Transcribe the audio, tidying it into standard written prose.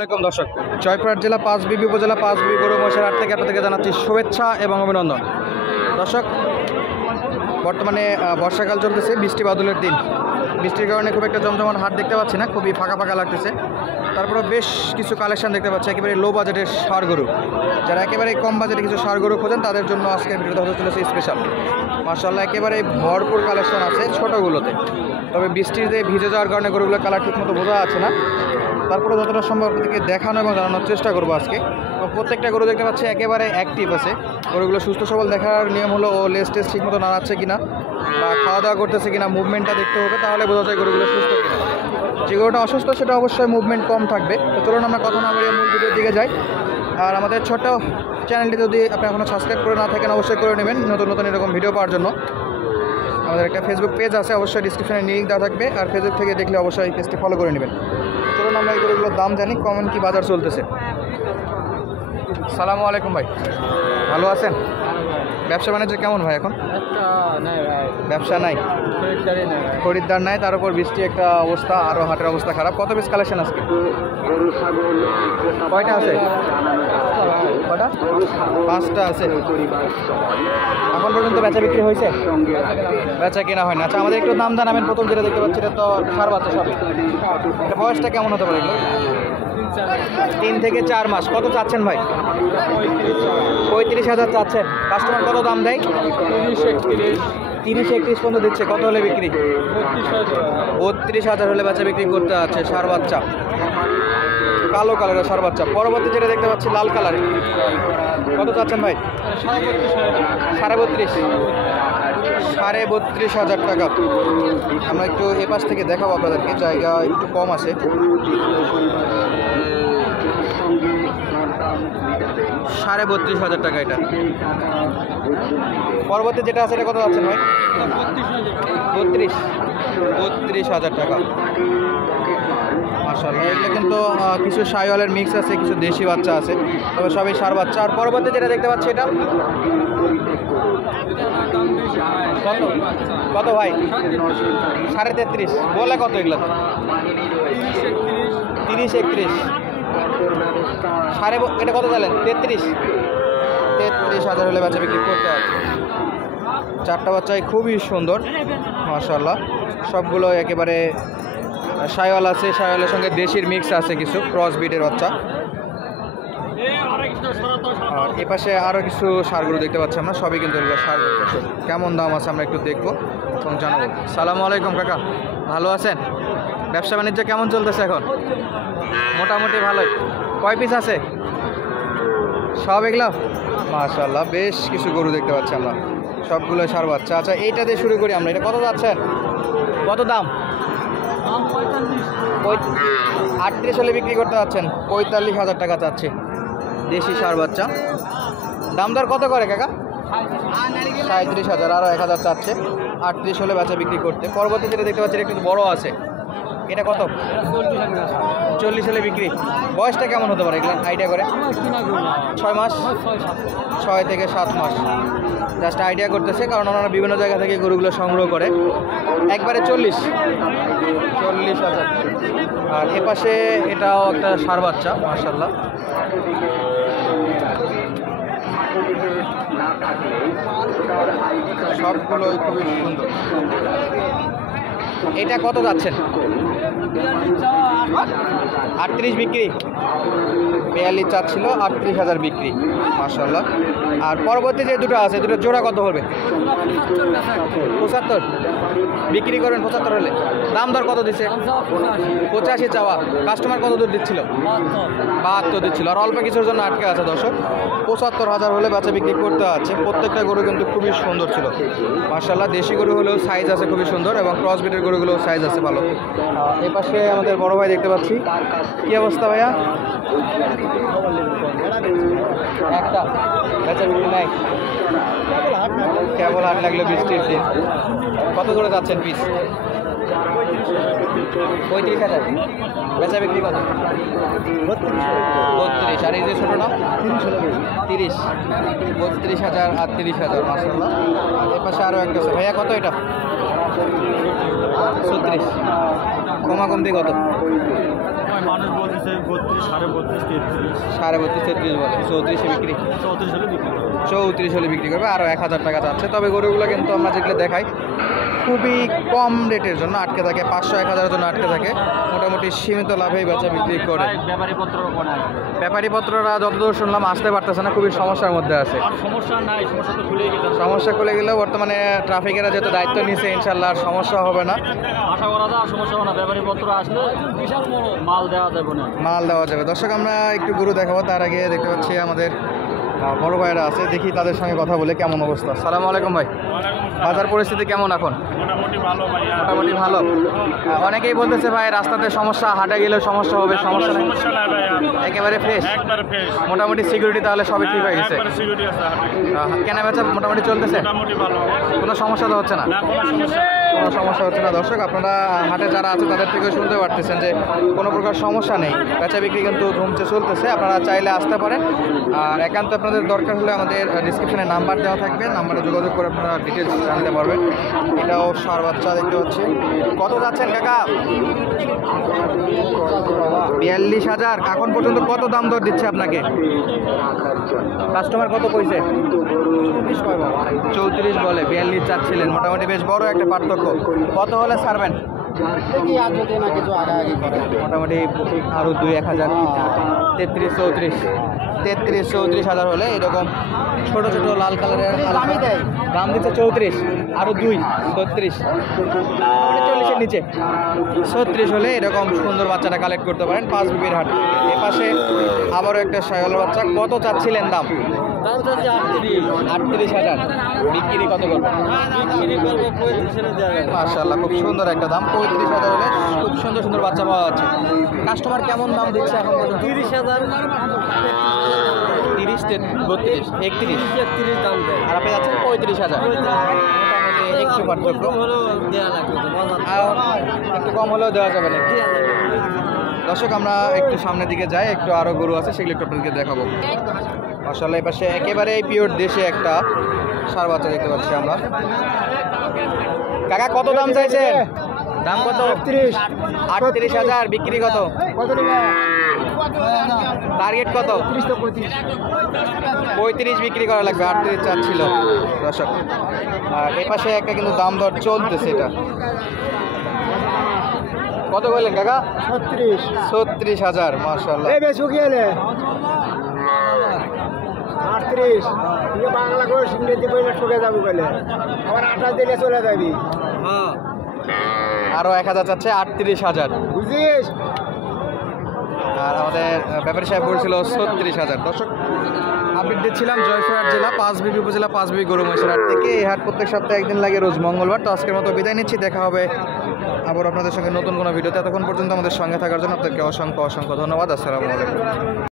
আসসালামু দর্শক, জয়পুরহাট জেলা পাঁচবিবি উপজেলা পাঁচবিবি গরু মহিষের হাট থেকে আপনাদেরকে জানাচ্ছি শুভেচ্ছা এবং অভিনন্দন। দর্শক, বর্তমানে বর্ষাকাল চলতেছে, বৃষ্টি বাদলের দিন। বৃষ্টির কারণে খুব একটা জমজমাট হাট দেখতে পাচ্ছি না, খুবই ফাঁকা ফাঁকা লাগতেছে। তারপরে বেশ কিছু কালেকশন দেখতে পাচ্ছি, একেবারে লো বাজেটের ষাঁড় গরু। যারা একেবারে কম বাজেটে কিছু ষাঁড় গরু খোঁজেন তাদের জন্য আজকের ভিডিওটা হতে চলেছে স্পেশাল। মাশাআল্লাহ, একেবারে ভরপুর কালেকশন আছে ছোটোগুলোতে। তবে বৃষ্টিতে ভিজে যাওয়ার কারণে গরুগুলোর কালার ঠিকমতো বোঝা যাচ্ছে না। তারপরে যতটা সম্ভব আপনাদেরকে দেখানো এবং জানানোর চেষ্টা করবো আজকে। প্রত্যেকটা গরু দেখতে পাচ্ছি একেবারে অ্যাক্টিভ আছে। গরুগুলো সুস্থ সবল দেখার নিয়ম হলো ও লেস টেস ঠিকমতো নাড়াচ্ছে কিনা বা খাওয়া দাওয়া করতেছে কিনা, মুভমেন্টটা দেখতে হবে, তাহলে বোঝা যায় গরুগুলো সুস্থ কিনা। যে গরুটা অসুস্থ সেটা অবশ্যই মুভমেন্ট কম থাকবে। তো চলুন আমরা কথা না বলে মূল ভিডিওর দিকে যাই। আর আমাদের ছোট্ট চ্যানেলটি যদি আপনি এখনও সাবস্ক্রাইব করে না থাকেন অবশ্যই করে নেবেন নতুন নতুন এরকম ভিডিও পাওয়ার জন্য। আমাদের একটা ফেসবুক পেজ আছে, অবশ্যই ডিসক্রিপশনে লিঙ্ক দেওয়া থাকবে, আর ফেসবুক থেকে দেখলে অবশ্যই এই পেজটি ফলো করে নেবেন। চলুন আমরা এই গরুগুলোর দাম জানি, কমন কি বাজার চলতেছে। সালামু আলাইকুম ভাই, ভালো আছেন? ব্যবসা বাণিজ্য কেমন ভাই এখন? ব্যবসা নাই, খরিদ্দার নাই, তার উপর বৃষ্টি একটা অবস্থা, আরও হাটের অবস্থা খারাপ। কত পিস কালেকশন আজকে? কয়টা আছে? কয়টা? 5টা আছে। এখন পর্যন্ত বেচা বিক্রি হয়েছে? বেচা কেনা হয় না। আচ্ছা, আমাদের একটু দাম জানাবেন। প্রথম যেটা দেখতে পাচ্ছি এটা তো ষাঁড় বাচ্চা সবই। এটা বয়সটা কেমন হতে পারে এগুলো? 3 থেকে 4 মাস। কত চাচ্ছেন ভাই? 35,000 চাচ্ছেন। কাস্টমার কত দাম দেয়? 30-31 পর্যন্ত দিচ্ছে। কত হলে বিক্রি? 32,000 হলে বেচা বিক্রি করতে আছে। ষাঁড় বাচ্চা, কালো কালারের ষাঁড় বাচ্চা। পরবর্তী যেটা দেখতে পাচ্ছি লাল কালারের, কত চাচ্ছেন ভাই? 32,500 টাকা। আমরা একটু এপাশ থেকে দেখাবো আপনাদেরকে, জায়গা একটু কম আছে। 32,500 টাকা এটা। পরবর্তী যেটা আছে এটা কত যাচ্ছেন ভাই? 32,000 টাকা। মাশাআল্লাহ, এগুলো কিন্তু কিছু শাহিওয়ালের মিক্স আছে, কিছু দেশি বাচ্চা আছে, তবে সবই ষাঁড় বাচ্চা। আর পরবর্তী যেটা দেখতে পাচ্ছি এটা কত কত ভাই? 33.5 বলে কত এগুলো? 30-31 এটা কত জানেন? 33,000 হলে বাচ্চা বিক্রি করতে আছে। 4টা বাচ্চাই খুবই সুন্দর মাশাআল্লাহ, সবগুলো একেবারে শাহিওয়াল আছে, শাহিওয়ালের সঙ্গে দেশির মিক্স আছে, কিছু ক্রস বিটের বাচ্চা। আর এপাশে আরও কিছু ষাঁড়গুলো দেখতে পাচ্ছি আমরা, সবই কিন্তু ষাঁড়গুলো। কেমন দাম আছে আমরা একটু দেখবো এবং জানাবো। সালামু আলাইকুম কাকা, ভালো আছেন? ব্যবসা বাণিজ্য কেমন চলতেছে এখন? মোটামুটি ভালোই। কয় পিস আছে সব এগুলো? মাশাআল্লাহ, বেশ কিছু গরু দেখতে পাচ্ছি আমরা, সবগুলো ষাঁড় বাচ্চা। আচ্ছা, এইটা দিয়ে শুরু করি আমরা। এটা কত যাচ্ছেন? কত দাম? 38 হলে বিক্রি করতে যাচ্ছেন। 45,000 টাকা চাচ্ছে, দেশি ষাঁড় বাচ্চা। দাম দর কত করে কাকা? 37,000, আরও 1,000 চাচ্ছে। 38 হলে বাচ্চা বিক্রি করতে। পরবর্তী যেটা দেখতে পাচ্ছি একটু বড় আছে, এটা কত? 40 হলে বিক্রি। বয়সটা কেমন হতে পারে এগুলো আইডিয়া করে? 6 মাস, 6 থেকে 7 মাস। জাস্ট আইডিয়া করতেছে, কারণ ওনারা বিভিন্ন জায়গা থেকে গরুগুলো সংগ্রহ করে। একবারে 40,000। আর এপাশে এটাও একটা ষাঁড় বাচ্চা মাশাআল্লাহ। সবগুলোই খুবই সুন্দর। এটা কত যাচ্ছেন? 38 বিক্রি। 42 চাচ্ছিল, 38,000 বিক্রি মাশাআল্লাহ। আর পরবর্তী যে দুটো আছে, দুটো জোড়া কত হবে? 75 বিক্রি করবেন। 75 হলে দাম দর কত দিচ্ছে? 85 চাওয়া। কাস্টমার কত দূর দিচ্ছিল? 72 দিচ্ছিল, আর অল্প কিছুর জন্য আটকে আছে দর্শক। 75,000 হলে বাচ্চা বিক্রি করতে আছে। প্রত্যেকটা গরু কিন্তু খুবই সুন্দর ছিল মাশাআল্লাহ। দেশি গরু হলেও সাইজ আছে খুবই সুন্দর, এবং ক্রস বিটের গরুগুলোও সাইজ আছে ভালো। এই পাশে আমাদের বড় ভাই দেখতে পাচ্ছি। কি অবস্থা ভাইয়া? একটা বেচা বিক্রি নাই, কেবল হাট লাগলো বৃষ্টির দিন। কত করে যাচ্ছেন পিস? 35,000। বেচা বিক্রি কত? 32। আর এই যে ছোটো না 30। 32,000 আর 30,000 মাশাআল্লাহ। এর পাশে আরও একটা আছে। ভাইয়া কত এটা? 36। কমাকমতি কত? মানুষ বলতেছে 32, 32.5, 33। 32.5, 33 বলে, 34 বিক্রি, 34 হলে বিক্রি করবে। 34 হলে বিক্রি করবে, আরও 1000 টাকা যাচ্ছে। তবে গরুগুলো কিন্তু আমরা যেগুলো দেখাই খুবই কম রেটের জন্য আটকে থাকে, 500-1000-এর জন্য আটকে থাকে, মোটামুটি সীমিত লাভেই বেচা বিক্রি করে। ব্যাপারী পত্র কোনে, ব্যাপারী পত্ররা যতদূর শুনলাম আসতে পারতেছে না, খুবই সমস্যার মধ্যে আছে। আর সমস্যা নাই, সমস্যা তো খুলেই গেছে। সমস্যা খুলে গেলেও বর্তমানে ট্রাফিকেরা যেহেতু দায়িত্ব নিয়েছে, ইনশাল্লাহ আর সমস্যা হবে না, আশা করা যায় আর সমস্যা হবে না। ব্যাপারী পত্র আসলে বিশাল মাল দেওয়া যাবে না, মাল দেওয়া যাবে। দর্শক আমরা একটু গরু দেখাবো, তার আগে দেখতে পাচ্ছি আমাদের বড় ভাইরা আছে, দেখি তাদের সঙ্গে কথা বলে কেমন অবস্থা। সালামু আলাইকুম ভাই, বাজার পরিস্থিতি কেমন এখন? মোটামুটি ভালো ভাইয়া, মোটামুটি ভালো। অনেকেই বলতেছে ভাই রাস্তাতে সমস্যা, হাটে গেলেও সমস্যা হবে, সমস্যা নেই, সমস্যা নাই ভাইয়া, একেবারে ফ্রেশ, একবারে ফ্রেশ, মোটামুটি সিকিউরিটি তাহলে সবই ঠিক হয়ে গেছে, একবারে সিকিউরিটি আছে হাটে, কেনা বেচা মোটামুটি চলতেছে, মোটামুটি ভালো, কোনো সমস্যা তো হচ্ছে না? না কোনো সমস্যা নাই। কোনো সমস্যা হচ্ছে না। দর্শক আপনারা হাটে যারা আছে তাদের থেকে শুনতে পারতেছেন যে কোনো প্রকার সমস্যা নেই, বেচা বিক্রি কিন্তু ধুমছে চলতেছে। আপনারা চাইলে আসতে পারেন, আর একান্ত আপনাদের দরকার হলে আমাদের ডিসক্রিপশনে নাম্বার দেওয়া থাকবে, নাম্বারে যোগাযোগ করে আপনারা ডিটেলস জানতে পারবেন। এটাও সার বাচ্চা দেখতে পাচ্ছি। কত যাচ্ছেন কাকা? 42,000। এখন পর্যন্ত কত দাম দর দিচ্ছে আপনাকে কাস্টমার? কত কইছে? 34 বলে, 42 চাচ্ছিলেন, মোটামুটি বেশ বড় একটা পার্থক্য। কত হলে ছাড়বেন? মোটামুটি আরও 2-1000, 33-34 হলে এরকম ছোট ছোট লাল কালারের দাম দিচ্ছে 34, আরও 2-36, 40-এর নিচে 36 হলে এরকম সুন্দর বাচ্চাটা কালেক্ট করতে পারেন 5 বিবির হাট। এ পাশে আবারও একটা শায়াল বাচ্চা। কত চাচ্ছিলেন দাম? 38,000। বিক্রি কত করবেন? মাশাআল্লাহ, খুব সুন্দর একটা দাম। 35,000 হলে খুব সুন্দর সুন্দর বাচ্চা পাওয়া যাচ্ছে। কাস্টমার কেমন দাম দিচ্ছে এখন পর্যন্ত? 30,000, 30, 32, 31 দাম দেয়। আর আপনি যাচ্ছেন 35,000। মোটামুটি একটু পার্থক্য, আর একটু কম হলেও দেওয়া যাবে না। দর্শক আমরা একটু সামনের দিকে যাই, একটু আরও গরু আছে সেগুলো একটু আপনাদেরকে দেখাবো। মাশাআল্লাহ, এই পাশে একেবারে পিওর দেশে একটা ষাঁড় বাচ্চা দেখতে পাচ্ছি আমরা। কাকা কত দাম চাইছেন? দাম কত? 38,000। বিক্রি কত? টার্গেট কত? 35 বিক্রি করা লাগবে, 38 চাচ্ছিল দর্শক। আর এই পাশে একটা কিন্তু দাম দর চলতেছে, এটা কত বললেন কাকা? 36,000। মাশাআল্লাহ, 38 বাংলা করে ইংরেজি বইলে ঠকে যাবো বলে আবার 28 দিলে চলে যাবি। আরও 1000 চাচ্ছে, 38,000 বুঝিস? আর আমাদের ব্যাপারী সাহেব বলছিল 36,000। দর্শক আপডেট দিচ্ছিলাম জয়পুরহাট জেলা পাঁচবিবি উপজেলা পাঁচবিবি গরু মহিষের হাট থেকে। এই হাট প্রত্যেক সপ্তাহে একদিন লাগে, রোজ মঙ্গলবার। তো আজকের মতো বিদায় নিচ্ছি, দেখা হবে আবার আপনাদের সঙ্গে নতুন কোনো ভিডিওতে। এতক্ষণ পর্যন্ত আমাদের সঙ্গে থাকার জন্য আপনাদেরকে অসংখ্য অসংখ্য ধন্যবাদ। আসসালামু আলাইকুম।